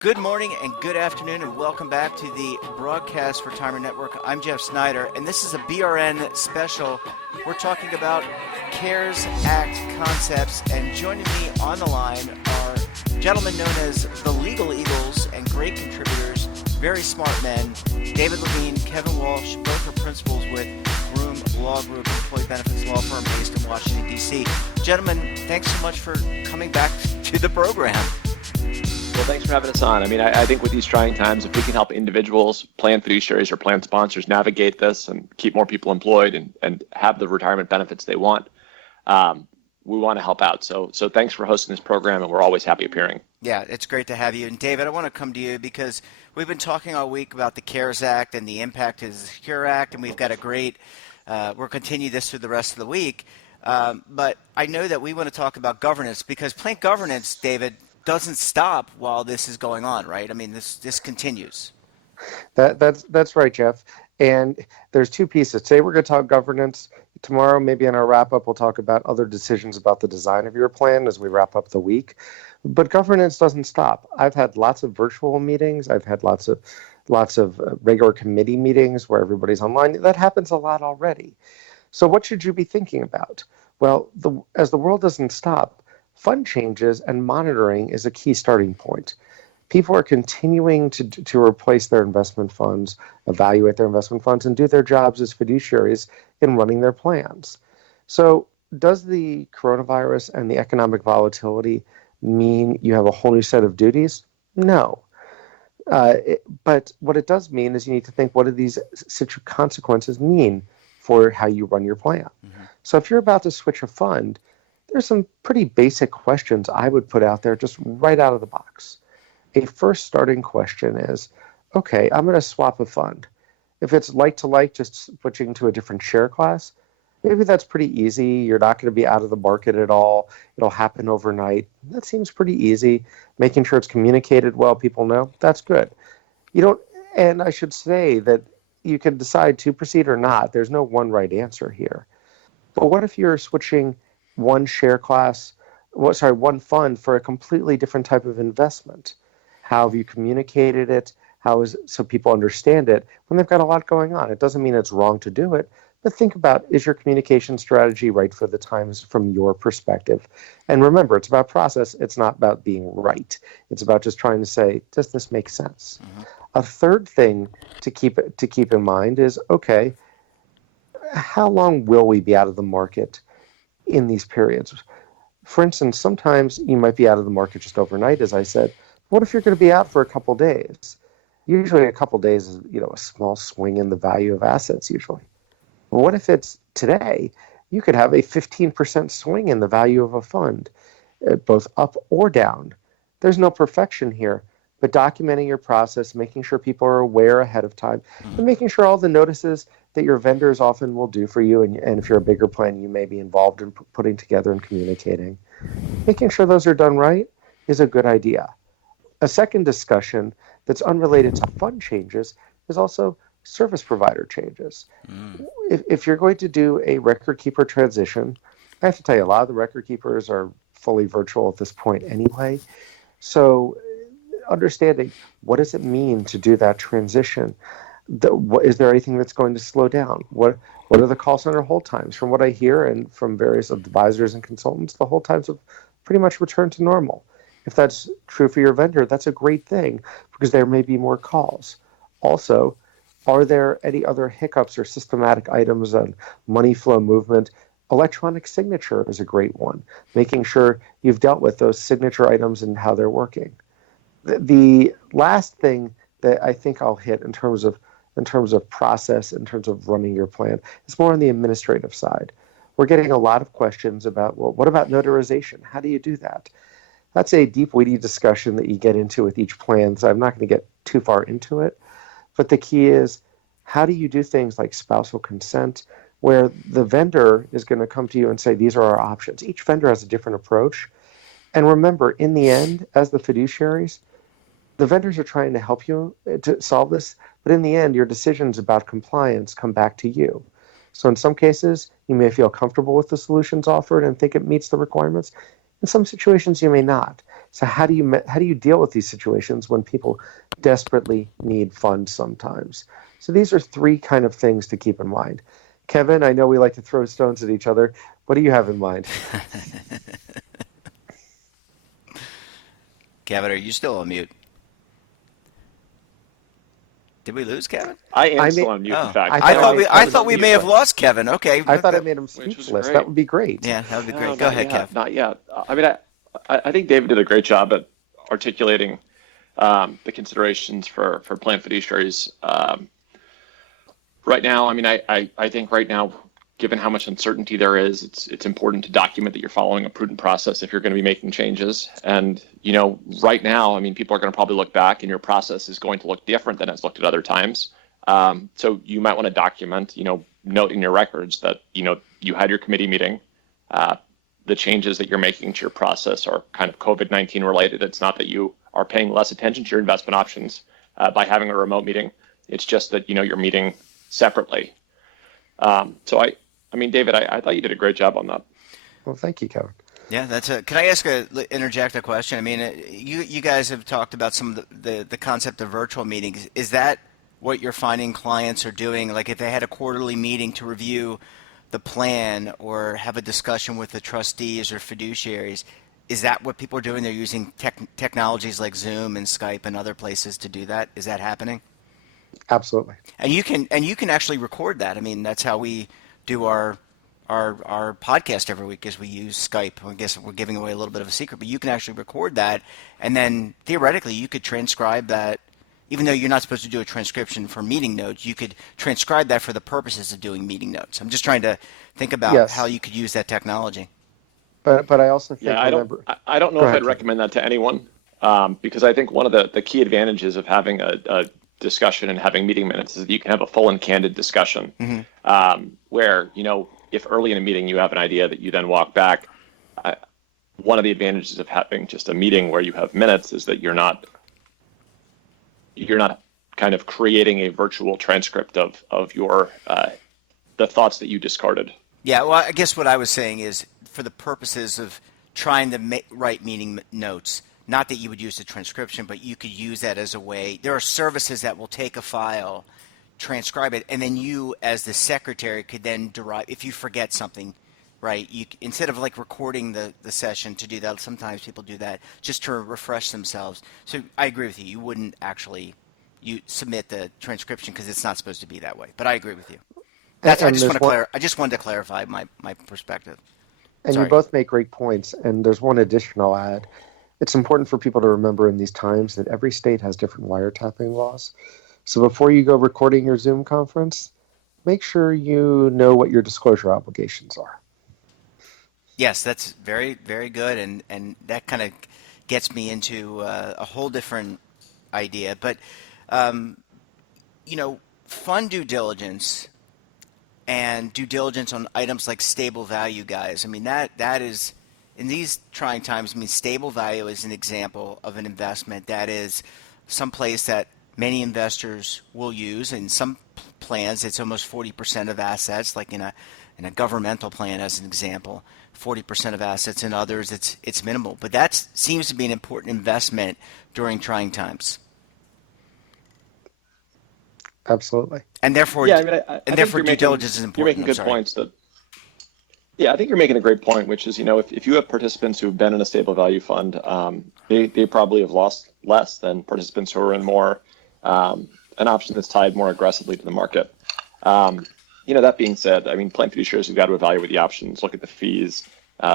Good morning and good afternoon, and welcome back to the Broadcast Retirement Network. I'm Jeff Snyder, and this is a BRN special. We're talking about CARES Act concepts, and joining me on the line are gentlemen known as the Legal Eagles and great contributors, very smart men, David Levine, Kevin Walsh, both are principals with Groom Law Group, employee benefits law firm based in Washington, D.C. Gentlemen, thanks so much for coming back to the program. Well, thanks for having us on. I think with these trying times, if we can help individuals, plan fiduciaries, or plan sponsors navigate this and keep more people employed and have the retirement benefits they want, we want to help out. So thanks for hosting this program, and we're always happy appearing. Yeah, it's great to have you. And David, I want to come to you because we've been talking all week about the CARES Act and the impact of the Secure Act, and we've got a great, we'll continue this through the rest of the week. But I know that we want to talk about governance because plant governance, David, doesn't stop while this is going on, right? I mean, this continues. That's right, Jeff. And there's two pieces. Today we're going to talk governance. Tomorrow, maybe in our wrap-up, we'll talk about other decisions about the design of your plan as we wrap up the week. But governance doesn't stop. I've had lots of virtual meetings. I've had lots of regular committee meetings where everybody's online. That happens a lot already. So what should you be thinking about? Well, as the world doesn't stop, fund changes and monitoring is a key starting point. People are continuing to replace their investment funds, evaluate their investment funds, and do their jobs as fiduciaries in running their plans. So does the coronavirus and the economic volatility mean you have a whole new set of duties? No. But what it does mean is you need to think, what do these consequences mean for how you run your plan? Mm-hmm. So if you're about to switch a fund, there's some pretty basic questions I would put out there just right out of the box. A first starting question is, okay, I'm going to swap a fund. If it's like to like, just switching to a different share class, maybe that's pretty easy. You're not going to be out of the market at all. It'll happen overnight. That seems pretty easy. Making sure it's communicated well, people know, that's good. And I should say that you can decide to proceed or not. There's no one right answer here. But what if you're switching one fund for a completely different type of investment? How have you communicated it? So people understand it when they've got a lot going on? It doesn't mean it's wrong to do it, but think about, is your communication strategy right for the times from your perspective? And remember, it's about process. It's not about being right. It's about just trying to say, does this make sense? Mm-hmm. A third thing to keep in mind is, okay, how long will we be out of the market in these periods? For instance, sometimes you might be out of the market just overnight, as I said. What if you're going to be out for a couple days? Usually a couple days is, a small swing in the value of assets usually. But what if it's today? You could have a 15% swing in the value of a fund, both up or down. There's no perfection here, but documenting your process, making sure people are aware ahead of time, and making sure all the notices that your vendors often will do for you, and if you're a bigger plan, you may be involved in putting together and communicating. Making sure those are done right is a good idea. A second discussion that's unrelated to fund changes is also service provider changes. If you're going to do a record keeper transition, I have to tell you, a lot of the record keepers are fully virtual at this point anyway. So understanding, what does it mean to do that transition? Is there anything that's going to slow down? What are the call center hold times? From what I hear and from various advisors and consultants, the hold times have pretty much returned to normal. If that's true for your vendor, that's a great thing because there may be more calls. Also, are there any other hiccups or systematic items on money flow movement? Electronic signature is a great one, making sure you've dealt with those signature items and how they're working. The last thing that I think I'll hit in terms of process, in terms of running your plan, is more on the administrative side. We're getting a lot of questions about, well, what about notarization? How do you do that? That's a deep, weedy discussion that you get into with each plan, so I'm not going to get too far into it. But the key is, how do you do things like spousal consent, where the vendor is going to come to you and say, these are our options. Each vendor has a different approach. And remember, in the end, as the fiduciaries, the vendors are trying to help you to solve this, but in the end, your decisions about compliance come back to you. So in some cases, you may feel comfortable with the solutions offered and think it meets the requirements. In some situations, you may not. So how do you deal with these situations when people desperately need funds sometimes? So these are three kind of things to keep in mind. Kevin, I know we like to throw stones at each other. What do you have in mind? Kevin, are you still on mute? Did we lose Kevin? I am I still may, on mute, in Oh, fact. I thought we may have lost Kevin. Okay. I thought I made him Which was speechless. great. That would be great. Yeah, that would be No, great. Go not ahead, yet, Kev. not yet. I mean, I think David did a great job at articulating the considerations for plan fiduciaries. Right now, I mean, I think right now, given how much uncertainty there is, it's important to document that you're following a prudent process if you're going to be making changes. And, right now, I mean, people are going to probably look back and your process is going to look different than it's looked at other times. So you might want to document, note in your records that, you had your committee meeting. The changes that you're making to your process are kind of COVID-19 related. It's not that you are paying less attention to your investment options by having a remote meeting. It's just that, you're meeting separately. So I mean, David, I thought you did a great job on that. Well, thank you, Kevin. Yeah, can I interject a question? I mean, you guys have talked about some of the concept of virtual meetings. Is that what you're finding clients are doing? Like if they had a quarterly meeting to review the plan or have a discussion with the trustees or fiduciaries, is that what people are doing? They're using technologies like Zoom and Skype and other places to do that? Is that happening? Absolutely. And you can actually record that. I mean, that's how we do our podcast every week, is we use Skype. I guess we're giving away a little bit of a secret, but you can actually record that, and then theoretically you could transcribe that. Even though you're not supposed to do a transcription for meeting notes, you could transcribe that for the purposes of doing meeting notes. I'm just trying to think about how you could use that technology. But I also think, I don't know if I'd recommend that to anyone, because I think one of the key advantages of having a discussion and having meeting minutes is that you can have a full and candid discussion, where, if early in a meeting you have an idea that you then walk back. One of the advantages of having just a meeting where you have minutes is that you're not kind of creating a virtual transcript of your the thoughts that you discarded. Yeah, well, I guess what I was saying is for the purposes of trying to write meeting notes, not that you would use the transcription, but you could use that as a way. There are services that will take a file, transcribe it, and then you as the secretary could then derive, if you forget something, right, instead of like recording the session to do that, sometimes people do that just to refresh themselves. So I agree with you. You wouldn't actually submit the transcription because it's not supposed to be that way. But I agree with you. I just wanted to clarify my perspective. And Sorry. You both make great points. And there's one addition I'll add. It's important for people to remember in these times that every state has different wiretapping laws. So before you go recording your Zoom conference, make sure you know what your disclosure obligations are. Yes, that's very, very good, and that kind of gets me into a whole different idea. But, fund due diligence and due diligence on items like stable value, guys. I mean, that is, in these trying times, I mean, stable value is an example of an investment that is someplace that many investors will use. In some plans, it's almost 40% of assets, like in a governmental plan, as an example. 40% of assets. In others, it's minimal. But that seems to be an important investment during trying times. Absolutely. And therefore, due diligence is important. You're making good points. I think you're making a great point, which is, if you have participants who have been in a stable value fund, they probably have lost less than participants who are in more an option that's tied more aggressively to the market. That being said, I mean, plan fiduciaries have got to evaluate the options, look at the fees,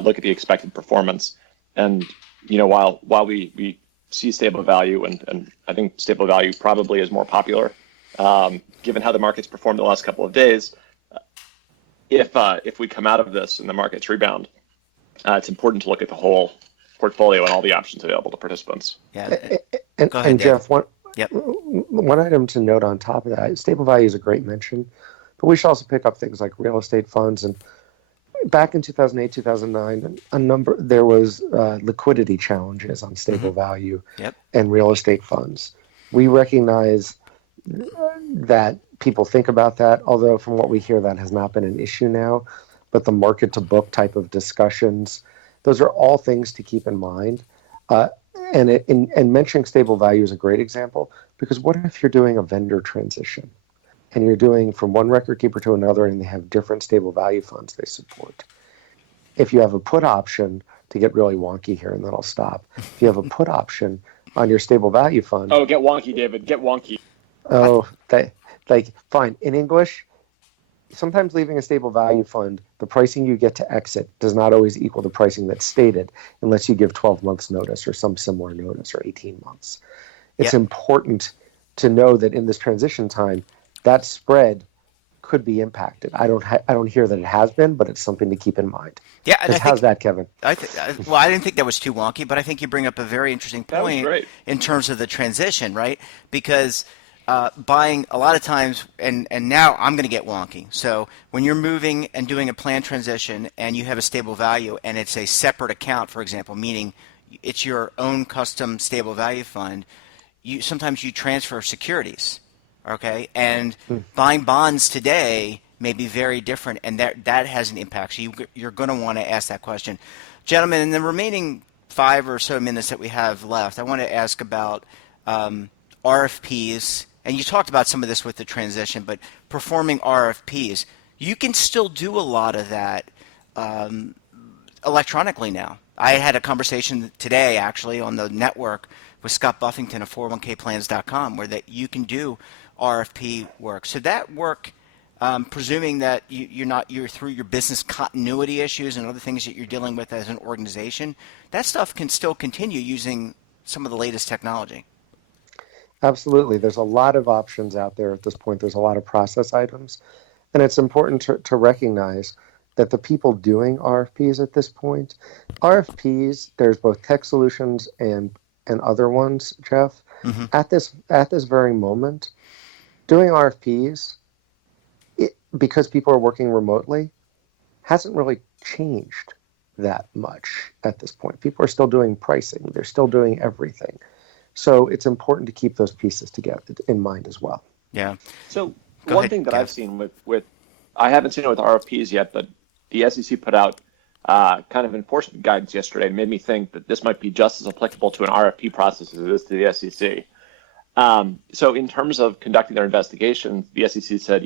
look at the expected performance. And, while we see stable value, and I think stable value probably is more popular, given how the market's performed the last couple of days, if we come out of this and the markets rebound, it's important to look at the whole portfolio and all the options available to participants. Yeah. And Jeff, one Yep. One item to note on top of that, stable value is a great mention, but we should also pick up things like real estate funds. And back in 2008, 2009, there was liquidity challenges on stable value and real estate funds. We recognize that people think about that, although from what we hear, that has not been an issue now. But the market to book type of discussions, those are all things to keep in mind. And mentioning stable value is a great example, because what if you're doing a vendor transition and you're doing from one record keeper to another and they have different stable value funds they support? If you have a put option, to get really wonky here and then I'll stop. If you have a put option on your stable value fund, Oh, get wonky, David. Get wonky. oh, that, like, fine. In English, sometimes leaving a stable value fund, the pricing you get to exit does not always equal the pricing that's stated unless you give 12 months notice or some similar notice, or 18 months. It's important to know that in this transition time, that spread could be impacted. I don't hear that it has been, but it's something to keep in mind. Yeah, and How's that, Kevin? I didn't think that was too wonky, but I think you bring up a very interesting That was point great. in terms of the transition, right? Because buying a lot of times, and now I'm going to get wonky. So when you're moving and doing a planned transition and you have a stable value and it's a separate account, for example, meaning it's your own custom stable value fund, sometimes you transfer securities, okay? And buying bonds today may be very different, and that has an impact. So you're going to want to ask that question. Gentlemen, in the remaining 5 or so minutes that we have left, I want to ask about RFPs. And you talked about some of this with the transition, but performing RFPs, you can still do a lot of that electronically now. I had a conversation today, actually, on the network with Scott Buffington of 401kplans.com, where that you can do RFP work. So that work, presuming that you're through your business continuity issues and other things that you're dealing with as an organization, that stuff can still continue using some of the latest technology. Absolutely. There's a lot of options out there at this point. There's a lot of process items. And it's important to recognize that the people doing RFPs at this point, RFPs, there's both tech solutions and other ones, Jeff. Mm-hmm. At this very moment, doing RFPs, because people are working remotely, hasn't really changed that much at this point. People are still doing pricing. They're still doing everything. So it's important to keep those pieces together in mind as well. Yeah. So Go one ahead, thing that Kev. I've seen with I haven't seen it with RFPs yet, but the SEC put out kind of enforcement guidance yesterday and made me think that this might be just as applicable to an RFP process as it is to the SEC. So in terms of conducting their investigations, the SEC said,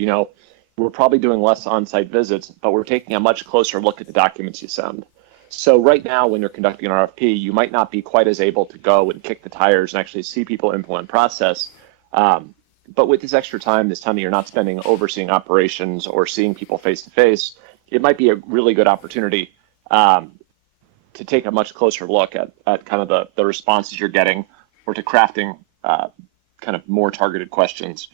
we're probably doing less on-site visits, but we're taking a much closer look at the documents you send. So right now, when you're conducting an RFP, you might not be quite as able to go and kick the tires and actually see people implement process. But with this extra time, this time that you're not spending overseeing operations or seeing people face to face, it might be a really good opportunity to take a much closer look at kind of the responses you're getting, or to crafting kind of more targeted questions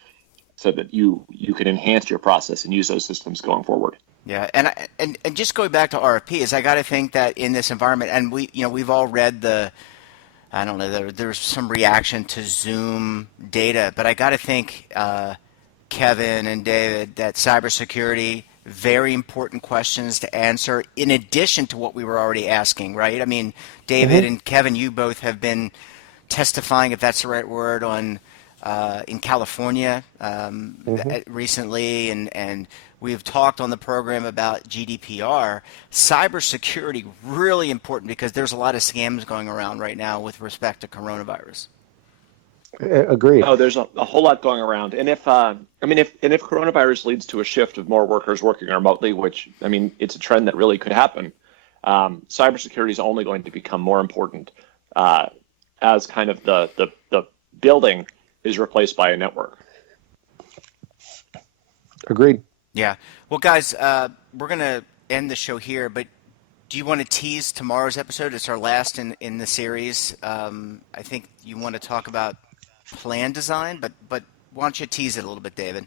so that you can enhance your process and use those systems going forward. Yeah, and just going back to RFPs, I got to think that in this environment, and we've all read there's some reaction to Zoom data, but I got to think, Kevin and David, that cybersecurity, very important questions to answer in addition to what we were already asking, right? I mean, David and Kevin, you both have been testifying, if that's the right word, on in California recently, and we've talked on the program about GDPR. Cybersecurity, really important, because there's a lot of scams going around right now with respect to coronavirus. Agreed. Oh, there's a whole lot going around. And if coronavirus leads to a shift of more workers working remotely, which, it's a trend that really could happen, cybersecurity is only going to become more important as kind of the building is replaced by a network. Agreed. Yeah. Well, guys, we're going to end the show here, but do you want to tease tomorrow's episode? It's our last in the series. I think you want to talk about plan design, but why don't you tease it a little bit, David?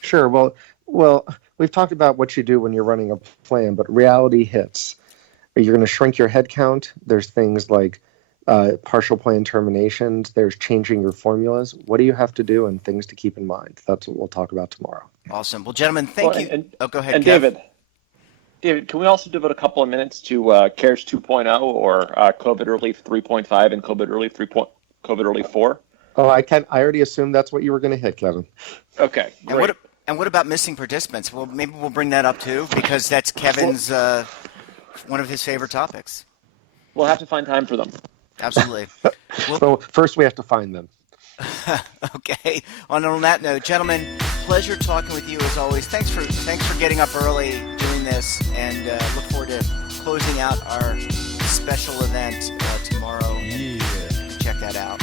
Sure. Well, we've talked about what you do when you're running a plan, but reality hits. You're going to shrink your head count. There's things like partial plan terminations. There's changing your formulas. What do you have to do, and things to keep in mind? That's what we'll talk about tomorrow. Awesome. Well, gentlemen, thank you. Go ahead, and Kev. David, can we also devote a couple of minutes to CARES 2.0 or COVID Relief 3.5 and COVID Relief 4? Oh, I already assumed that's what you were going to hit, Kevin. Okay, great. And what about missing participants? Well, maybe we'll bring that up too, because that's Kevin's one of his favorite topics. We'll have to find time for them. Absolutely. Well, So first we have to find them. okay. On that note, gentlemen, pleasure talking with you as always. Thanks for getting up early doing this, and look forward to closing out our special event tomorrow. Yeah. And check that out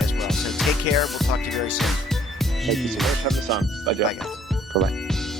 as well. So take care. We'll talk to you very soon. Thank you so much for having us on. Bye, Jeff. Bye, guys. Bye-bye.